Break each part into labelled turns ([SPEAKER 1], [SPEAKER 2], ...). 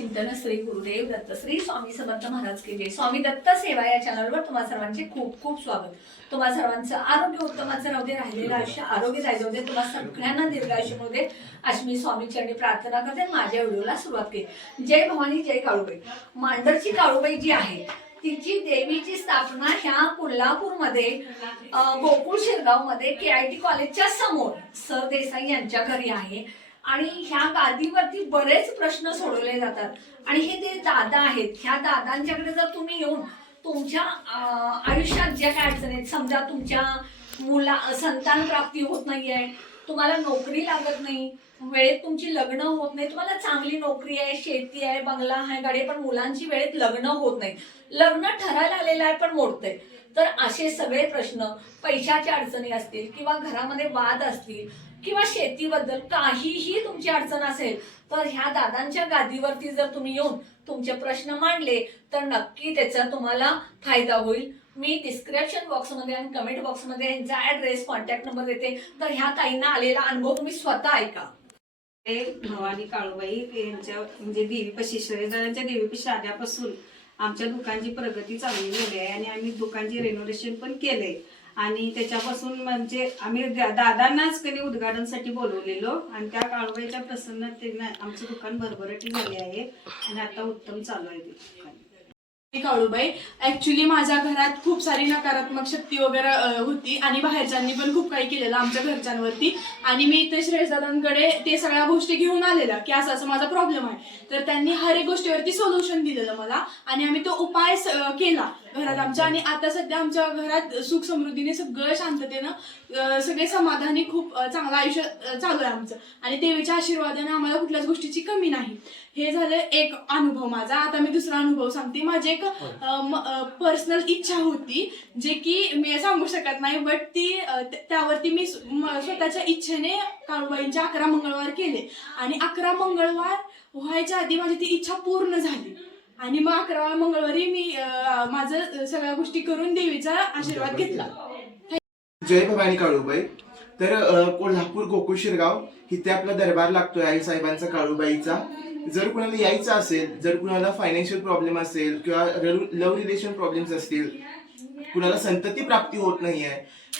[SPEAKER 1] चिंतन श्री गुरुदेव दत्त श्री स्वामी समर्थ महाराज केले जय. स्वामी दत्त सेवा या चॅनलवर तुम्हा सर्वांचे खूप खूप स्वागत. तुम्हा सर्वांचं आरोग्य उत्तमाचं राहू दे राहिलेलं आयुष्य आरोग्य राहिलं दे तुम्हा सगळ्यांना दीर्घायुष्य मिळू दे. अशी मी स्वामी प्रार्थना करते माझ्या व्हिडिओला सुरुवात केली. जय भवानी जय काळूबाई. मांडरची काळूबाई जी आहे तिची देवीची स्थापना ह्या कोल्हापूरमध्ये गोकुळ गोकुळ शिरगावमध्ये के आय टी कॉलेजच्या समोर. सर देसाई यांच्या घरी आहे. आणि ह्या गादीवरती बरेच प्रश्न सोडवले जातात. आणि हे ते दादा आहेत. ह्या दादांच्याकडे जर तुम्ही येऊन तुमच्या आयुष्यात ज्या काय अडचणी आहेत समजा तुमच्या मुला संतान प्राप्ती होत नाहीये तुम्हाला नोकरी लागत नाही वेळेत तुमची लग्न होत नाही तुम्हाला चांगली नोकरी आहे शेती आहे बंगला आहे गाडी आहे, पण मुलांची वेळेत लग्न होत नाही. लग्न ठरायला आलेलं आहे पण मोडतंय. तर असे सगळे प्रश्न पैशाच्या अडचणी असतील किंवा घरामध्ये वाद असतील किंवा शेतीबद्दल काहीही तुमची अडचण असेल तर ह्या दादांच्या गादीवरती जर तुम्ही येऊन तुमचे प्रश्न मांडले तर नक्की त्याचा तुम्हाला फायदा होईल. मी डिस्क्रिप्शन बॉक्समध्ये आणि कमेंट बॉक्समध्ये यांचा ऍड्रेस कॉन्टॅक्ट नंबर देते तर ह्या ताईंना आलेला अनुभव तुम्ही स्वतः ऐका.
[SPEAKER 2] भवानी काळूबाई यांच्या म्हणजे देवीपाशी शरीराच्या देवीपाशी आल्यापासून आमच्या दुकानची प्रगती चांगली झाली आहे आणि आम्ही दुकानची रेनोव्हेशन पण केलंय. आणि त्याच्यापासून म्हणजे आम्ही दादांनाच कधी उद्घाटनसाठी बोलवलेलो. आणि त्या काळूबाईच्या प्रसन्नतेनं आमचं दुकान भरभराटी झाली आहे. आणि आता उत्तम चालू आहे ते दुकान.
[SPEAKER 3] काळूबाई ऍक्च्युली माझ्या घरात खूप सारी नकारात्मक शक्ती वगैरे होती. आणि बाहेरच्यांनी पण खूप काही केलेलं आमच्या घरच्यांवरती. आणि मी इथे श्रेयसदादांकडे ते सगळ्या गोष्टी घेऊन आलेल्या की असं असं माझा प्रॉब्लेम आहे. तर त्यांनी हर एक गोष्टीवरती सोल्युशन दिलेलं मला. आणि आम्ही तो उपाय केला. घरात आमच्या आणि आता सध्या आमच्या घरात सुख समृद्धीने सगळं शांततेनं सगळे समाधानी खूप चांगलं आयुष्य चालू आहे आमचं. आणि देवीच्या आशीर्वादाने आम्हाला कुठल्याच गोष्टीची कमी नाही. हे झालं एक अनुभव माझा. आता मी दुसरा अनुभव सांगते. माझी एक पर्सनल इच्छा होती जे की मी सांगू शकत नाही बट ती त्यावरती म- स्वतःच्या इच्छेने काळूबाईंचे अकरा मंगळवार केले. आणि अकरा मंगळवार व्हायच्या आधी माझी ती इच्छा पूर्ण झाली. आणि मग अकराव्या मंगळवारी मी माझं सगळ्या गोष्टी करून देवीचा आशीर्वाद घेतला.
[SPEAKER 4] जय भवानी काळूबाई. तर कोल्हापूर गोकुळ शिरगाव इथे आपला दरबार लागतोय आई साहेबांचा काळूबाईचा. जर कुणाला यायचं असेल जर कुणाला फायनान्शियल प्रॉब्लेम असेल किंवा लव्ह रिलेशन प्रॉब्लेम्स असतील कुणाला संतती प्राप्ती होत नाहीये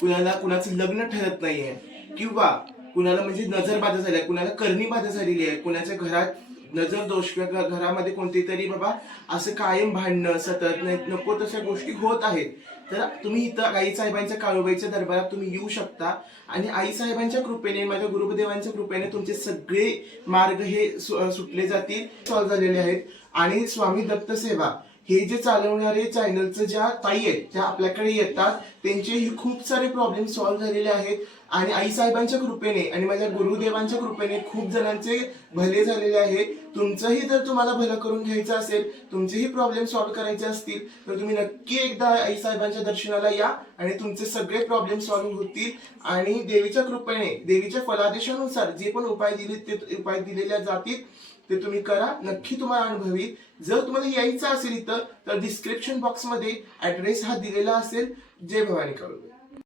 [SPEAKER 4] कुणाला कुणाचं लग्न ठरत नाहीये किंवा कुणाला म्हणजे नजर बाधा झाली आहे कुणाला करणी बाधा झालेली आहे कुणाच्या घरात नजर दोष किंवा घ- घरामध्ये कोणती तरी बाबा असं कायम भांडणं सतत नको तशा गोष्टी होत आहेत. तर तुम्ही इथं आई साहेबांच्या काळूबाईच्या दरबारात तुम्ही येऊ शकता. आणि आई साहेबांच्या कृपेने माझ्या गुरुदेवांच्या कृपेने तुमचे सगळे मार्ग हे सु- सुटले जातील सॉल्व्ह झालेले आहेत. आणि स्वामी दत्त सेवा हे जे चालवणारे चॅनलचं ज्या ताई आहेत त्या आपल्याकडे येतात त्यांचेही खूप सारे प्रॉब्लेम सॉल्व्ह झालेले आहेत. आणि आई साहेबांच्या कृपेने आणि माझ्या गुरुदेवांच्या कृपेने खूप जणांचे भले झालेले आहे तुमचंही जर तुम्हाला भलं करून घ्यायचं असेल तुमचेही प्रॉब्लेम सॉल्व्ह करायचे असतील तर तुम्ही नक्की एकदा आई साहेबांच्या दर्शनाला या आणि तुमचे सगळे प्रॉब्लेम सॉल्व्ह होतील. आणि देवीच्या कृपेने देवीच्या फलादेशानुसार जे पण उपाय दिले ते उपाय दिलेल्या जातील. ते तुम्ही करा. नक्की तुम्हाला अनुभवी. जर तुम्हाला यायचं असेल इथं तर डिस्क्रिप्शन बॉक्समध्ये ऍड्रेस हा दिलेला असेल. जय भवानी करू